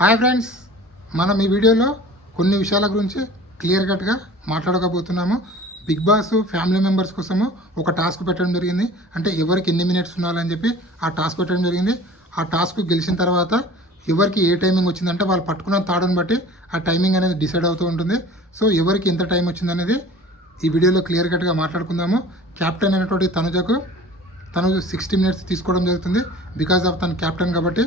Hi friends, మనం ఈ వీడియోలో కొన్ని విషయాల గురించి క్లియర్ కట్గా మాట్లాడకపోతున్నాము. బిగ్ బాస్ ఫ్యామిలీ మెంబర్స్ కోసము ఒక టాస్క్ పెట్టడం జరిగింది. అంటే ఎవరికి ఎన్ని మినిట్స్ ఉండాలని చెప్పి ఆ టాస్క్ పెట్టడం జరిగింది. ఆ టాస్క్ గెలిచిన తర్వాత ఎవరికి ఏ టైమింగ్ వచ్చిందంటే వాళ్ళు పట్టుకున్న తాడుని బట్టి ఆ టైమింగ్ అనేది డిసైడ్ అవుతూ ఉంటుంది. సో ఎవరికి ఎంత టైం వచ్చిందనేది ఈ వీడియోలో క్లియర్ కట్గా మాట్లాడుకుందాము. క్యాప్టెన్ అయినటువంటి తను 60 మినిట్స్ తీసుకోవడం జరుగుతుంది. బికాజ్ ఆఫ్ తను క్యాప్టెన్ కాబట్టి.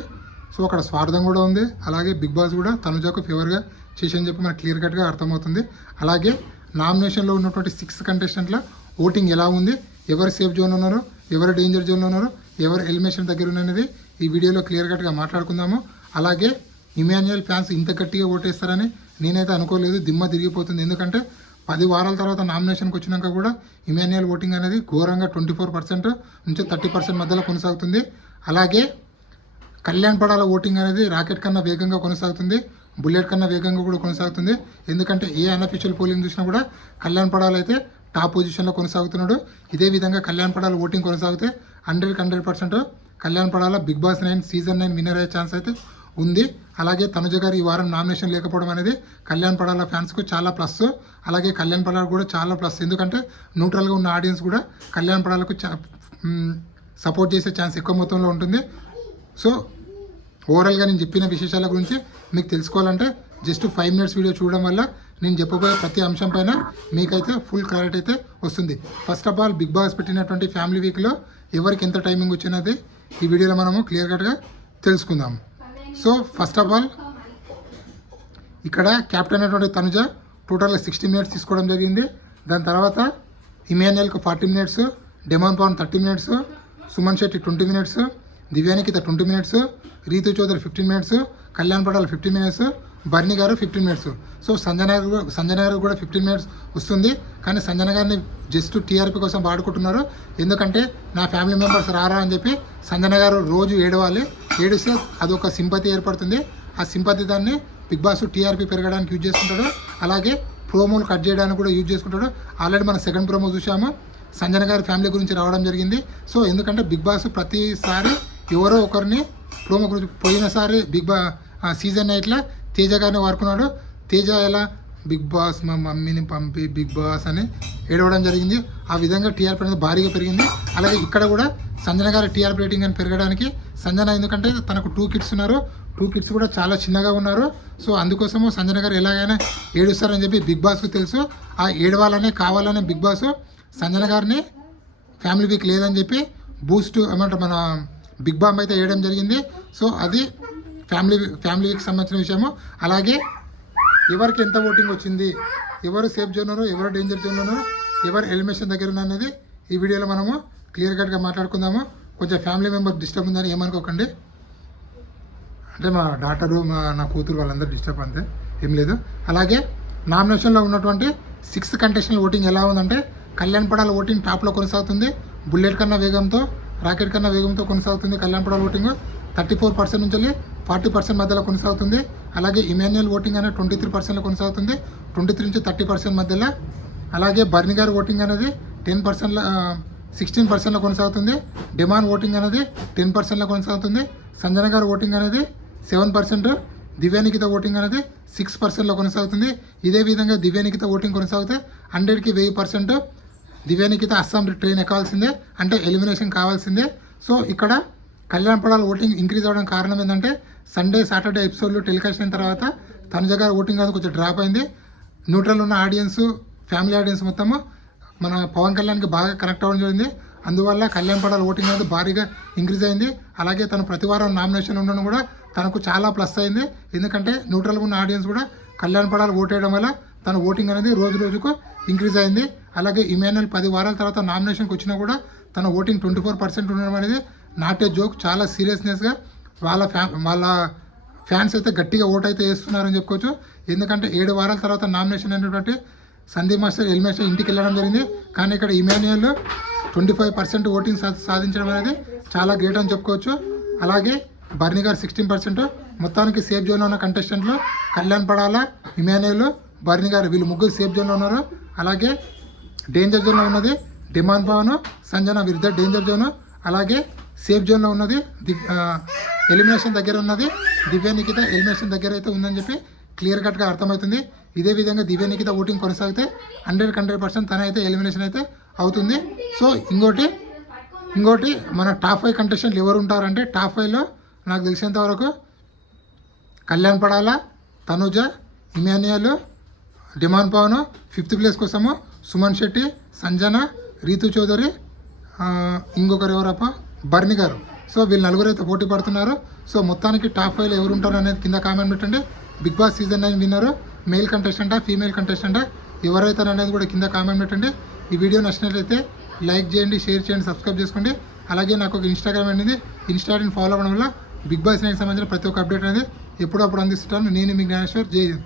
సో అక్కడ స్వార్థం కూడా ఉంది. అలాగే బిగ్ బాస్ కూడా తనుజకు ఫేవర్గా చేసి చెప్పి మనకు క్లియర్ కట్గా అర్థమవుతుంది. అలాగే నామినేషన్లో ఉన్నటువంటి 6 కంటెస్టెంట్ల ఓటింగ్ ఎలా ఉంది, ఎవరు సేఫ్ జోన్లో ఉన్నారు, ఎవరు డేంజర్ జోన్లో ఉన్నారు, ఎవరు ఎలిమినేషన్ దగ్గర ఉన్నది ఈ వీడియోలో క్లియర్ కట్గా మాట్లాడుకుందాము. అలాగే ఇమాన్యుయల్ ఫ్యాన్స్ ఇంత గట్టిగా ఓటేస్తారని నేనైతే అనుకోలేదు. దిమ్మ తిరిగిపోతుంది. ఎందుకంటే 10 వారాల తర్వాత నామినేషన్కి వచ్చినాక కూడా ఇమాన్యుయల్ ఓటింగ్ అనేది ఘోరంగా 24% నుంచి 30% మధ్యలో కొనసాగుతుంది. అలాగే కళ్యాణ్ పడాల ఓటింగ్ అనేది రాకెట్ కన్నా వేగంగా కొనసాగుతుంది, బుల్లెట్ కన్నా వేగంగా కూడా కొనసాగుతుంది. ఎందుకంటే ఏ అన్అఫీషియల్ పోలింగ్ చూసినా కూడా కళ్యాణ్ పడాల అయితే టాప్ పొజిషన్లో కొనసాగుతున్నాడు. ఇదే విధంగా కళ్యాణ్ పడాల ఓటింగ్ కొనసాగితే 100% Kalyan Padala Bigg Boss 9 season 9 winner అయ్యే ఛాన్స్ అయితే ఉంది. అలాగే తనుజ గారు ఈ వారం నామినేషన్ లేకపోవడం అనేది కళ్యాణ్ పడాల ఫ్యాన్స్కు చాలా ప్లస్. అలాగే కళ్యాణ్ పడాల కూడా చాలా ప్లస్. ఎందుకంటే న్యూట్రల్గా ఉన్న ఆడియన్స్ కూడా కళ్యాణ్ పడాలకు సపోర్ట్ చేసే ఛాన్స్ ఎక్కువ మొత్తంలో ఉంటుంది. సో ఓవరాల్గా నేను చెప్పిన విశేషాల గురించి మీకు తెలుసుకోవాలంటే జస్ట్ 5 మినిట్స్ వీడియో చూడడం వల్ల నేను చెప్పబోయే ప్రతి అంశం పైన మీకైతే ఫుల్ క్లారిటీ అయితే వస్తుంది. First of all Bigg Boss పెట్టినటువంటి ఫ్యామిలీ వీక్లో ఎవరికి ఎంత టైమింగ్ వచ్చినది ఈ వీడియోలో మనము క్లియర్ కట్గా తెలుసుకుందాం. సో ఫస్ట్ ఆఫ్ ఆల్ ఇక్కడ క్యాప్టెన్ అయినటువంటి తనుజ టోటల్గా 60 మినిట్స్ తీసుకోవడం జరిగింది. దాని తర్వాత ఇమాన్యుయల్కి 40 minutes, Demon Pavan 30 minutes, Suman Shetty 20 minutes, Divya Nikitha 20 minutes, Rithu Chowdary 15 minutes, Kalyan Padala 15 minutes, Bharani garu 15 minutes. So Sanjana గారు కూడా 15 మినిట్స్ వస్తుంది. కానీ సంజన గారిని జస్ట్ టీఆర్పీ కోసం వాడుకుంటున్నారు. ఎందుకంటే నా ఫ్యామిలీ మెంబర్స్ రారా అని చెప్పి సంజన గారు రోజు ఏడవాలి. ఏడిస్తే అదొక సింపతి ఏర్పడుతుంది. ఆ సింపతి దాన్ని బిగ్ బాస్ టీఆర్పీ పెరగడానికి యూజ్ చేసుకుంటాడు. అలాగే ప్రోమోలు కట్ చేయడానికి కూడా యూజ్ చేసుకుంటాడు. ఆల్రెడీ మనం సెకండ్ ప్రోమో చూసాము, సంజన గారి ఫ్యామిలీ గురించి రావడం జరిగింది. సో ఎందుకంటే బిగ్ బాస్ ప్రతిసారి ఎవరో ఒకరిని ప్రోమో గురించి పోయినసారి సీజన్ 8లో తేజ గారిని వాడుకున్నాడు. తేజ ఎలా బిగ్ బాస్ మా మమ్మీని పంపి బిగ్ బాస్ అని ఏడవడం జరిగింది. ఆ విధంగా టీఆర్పీ అనేది భారీగా పెరిగింది. అలాగే ఇక్కడ కూడా సంజన గారి టీఆర్పీ రేటింగ్ అని పెరగడానికి సంజన ఎందుకంటే తనకు 2 కిడ్స్ ఉన్నారు. 2 కిడ్స్ కూడా చాలా చిన్నగా ఉన్నారు. సో అందుకోసము సంజన గారు ఎలాగైనా ఏడుస్తారని చెప్పి బిగ్ బాస్కు తెలుసు. ఆ ఏడవాలనే కావాలనే బిగ్ బాస్ సంజన గారిని ఫ్యామిలీ వీక్ లేదని చెప్పి బూస్ట్ ఏమంటారు మన బిగ్ బాంబ్ అయితే వేయడం జరిగింది. సో అది ఫ్యామిలీ వీక్ సంబంధించిన విషయము. అలాగే ఎవరికి ఎంత ఓటింగ్ వచ్చింది, ఎవరు సేఫ్ జోన్ ఉన్నారు, ఎవరు డేంజర్ జోన్ ఉన్నారు, ఎవరు ఎలిమినేషన్ దగ్గర ఉన్నారు అనేది ఈ వీడియోలో మనము క్లియర్ కట్గా మాట్లాడుకుందాము. కొంచెం ఫ్యామిలీ మెంబర్ డిస్టర్బ్ ఉందని ఏమనుకోకండి. అంటే మా డాటరు నా కూతురు వాళ్ళందరూ డిస్టర్బ్ అంతే, ఏం లేదు. అలాగే నామినేషన్లో ఉన్నటువంటి 6 కంటెస్టెంట్ ఓటింగ్ ఎలా ఉందంటే కళ్యాణ్ పడాల ఓటింగ్ టాప్లో కొనసాగుతుంది. బుల్లెట్ కన్నా వేగంతో, రాకెట్ కన్నా వేగంతో కొనసాగుతుంది. కళ్యాణ్ పడాల ఓటింగ్ 34% నుంచి 40% మధ్యలో కొనసాగుతుంది. అలాగే ఇమాన్యుయల్ ఓటింగ్ అనేది 23%లో కొనసాగుతుంది, 23 నుంచి 30% మధ్యలో. అలాగే బర్నీ గారి ఓటింగ్ అనేది 16%లో కొనసాగుతుంది. డెమాన్ ఓటింగ్ అనేది 10%లో కొనసాగుతుంది. సంజన గారి ఓటింగ్ అనేది 7%, దివ్యానికిత ఓటింగ్ అనేది 6%లో కొనసాగుతుంది. ఇదే విధంగా దివ్యానికిత ఓటింగ్ కొనసాగితే 100కి 1000%. దివ్యానికిత అస్సాం ట్రైన్ ఎక్కాల్సిందే, అంటే ఎలిమినేషన్ కావాల్సిందే. సో ఇక్కడ కళ్యాణ్ పడాల ఓటింగ్ ఇంక్రీజ్ అవ్వడం కారణం ఏంటంటే సండే సాటర్డే ఎపిసోడ్లు టెలికాస్ట్ అయిన తర్వాత తనుజ గారి ఓటింగ్ అనేది కొంచెం డ్రాప్ అయింది. న్యూట్రల్ ఉన్న ఆడియన్స్, ఫ్యామిలీ ఆడియన్స్ మొత్తము మన పవన్ కళ్యాణ్కి బాగా కనెక్ట్ అవ్వడం జరిగింది. అందువల్ల కళ్యాణ్ పడాల ఓటింగ్ అనేది భారీగా ఇంక్రీజ్ అయింది. అలాగే తను ప్రతి వారం నామినేషన్ ఉండడం కూడా తనకు చాలా ప్లస్ అయింది. ఎందుకంటే న్యూట్రల్గా ఉన్న ఆడియన్స్ కూడా కళ్యాణ్ పడాల ఓటేయడం వల్ల తన ఓటింగ్ అనేది రోజు రోజుకు ఇంక్రీజ్ అయింది. అలాగే ఇమాన్యుయల్ 10 వారాల తర్వాత నామినేషన్కి వచ్చినా కూడా తన ఓటింగ్ 24% ఉండడం అనేది నాట్ ఏ జోక్. చాలా సీరియస్నెస్గా వాళ్ళ ఫ్యాన్స్ అయితే గట్టిగా ఓట్ అయితే వేస్తున్నారని చెప్పుకోవచ్చు. ఎందుకంటే 7 వారాల తర్వాత నామినేషన్ అయినటువంటి సందీప్ మాస్టర్ ఎలిమినేషన్ ఇంటికి వెళ్ళడం జరిగింది. కానీ ఇక్కడ ఇమాన్యుయల్ 25% ఓటింగ్ సాధించడం అనేది చాలా గ్రేట్ అని చెప్పుకోవచ్చు. అలాగే బర్నీ గారు 16%. మొత్తానికి సేఫ్ జోన్లో ఉన్న కంటెస్టెంట్లు కళ్యాణ్ పడాల, ఇమాన్యుయల్, బర్నీ గారు వీళ్ళు ముగ్గురు సేఫ్ జోన్లో ఉన్నారు. అలాగే డేంజర్ జోన్లో ఉన్నది డిమాన్ పవన్, సంజన వీరిద్దరు డేంజర్ జోను. అలాగే సేఫ్ జోన్లో ఉన్నది, ఎలిమినేషన్ దగ్గర ఉన్నది, దివ్య నిఖిత ఎలిమినేషన్ దగ్గర అయితే ఉందని చెప్పి క్లియర్ కట్గా అర్థమవుతుంది. ఇదే విధంగా దివ్య నిఖిత ఓటింగ్ కొనసాగితే 100% తన అయితే ఎలిమినేషన్ అయితే అవుతుంది. సో ఇంకోటి మన టాప్ 5 కంటెస్టెంట్లు ఎవరు ఉంటారంటే, టాప్ 5లో నాకు తెలిసినంత వరకు కళ్యాణ్ పడాల, తనుజ, ఇమాన్యుయల్, డిమాన్ పవన్, 5th ప్లేస్ కోసము సుమన్ శెట్టి, సంజన, రీతు చౌదరి, ఇంకొకరు ఎవరప్ప బర్ని గారు. సో వీళ్ళు నలుగురు అయితే పోటీ పడుతున్నారు. సో మొత్తానికి టాప్ 5లో ఎవరు ఉంటారు అనేది కింద కామెంట్ పెట్టండి. బిగ్ బాస్ సీజన్ 9 విన్నరు మేల్ కంటెస్టెంటా ఫీమేల్ కంటెస్టెంటా ఎవరైతే అనేది కూడా కింద కామెంట్ పెట్టండి. ఈ వీడియో నచ్చినట్లయితే లైక్ చేయండి, షేర్ చేయండి, సబ్స్క్రైబ్ చేసుకోండి. అలాగే నాకు ఒక ఇన్స్టాగ్రామ్ అనేది ఇన్స్టాగ్రామ్ ఫాలో అవ్వడం వల్ల బిగ్ బాస్ 9 సంబంధించిన ప్రతి ఒక్క అప్డేట్ అనేది ఎప్పుడప్పుడు అందిస్తుంటాను. నేను మీ జ్ఞానేశ్వర్. జై హింద్.